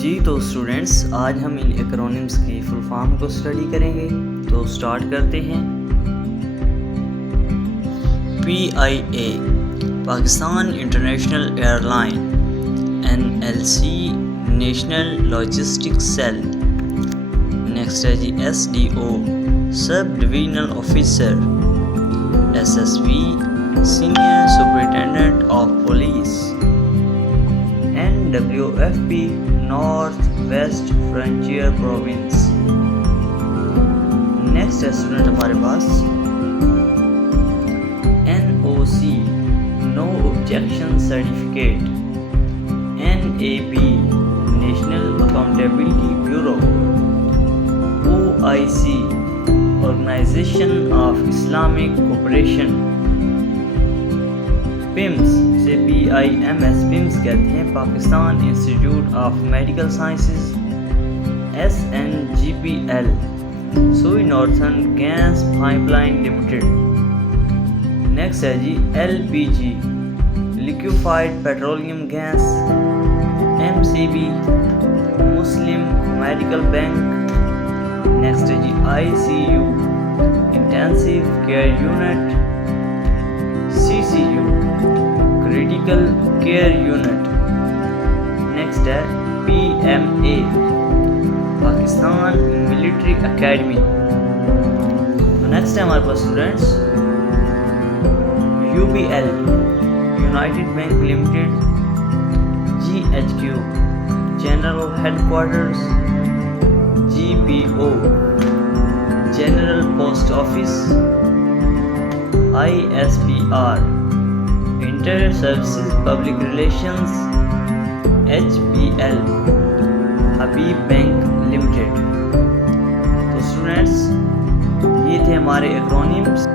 جی تو اسٹوڈنٹس آج ہم ان ایکرونمس کی فل فارم کو اسٹڈی کریں گے. تو اسٹارٹ کرتے ہیں. PIA Pakistan international air line. NLC national logistic cell. Next ہے جی SDO sub divisional officer. SSP senior superintendent of police. NWFP north west frontier province. Next ہے اسٹوڈنٹ ہمارے پاس NOC no objection certificate. NAB national accountability bureau. OIC organisation of Islamic cooperation. PIMS سے PIMS PIMS کہتے ہیں Pakistan institute of medical sciences. SNGPL Sui northern gas pipe line limited. Next ہے جی LPG لیکویفائڈ petroleum gas. MCB Muslim medical bank. Next ہے جی ICU intensive care unit. CCU critical care unit. Next ہے PMA Pakistan military academy. Next ہے ہمارے پاس students UBL united bank limited. GHQ general head quarters. GPO general post office. ISPR inter services public relations. HBL Habib bank limited. تو students یہ تھے ہمارے acronyms.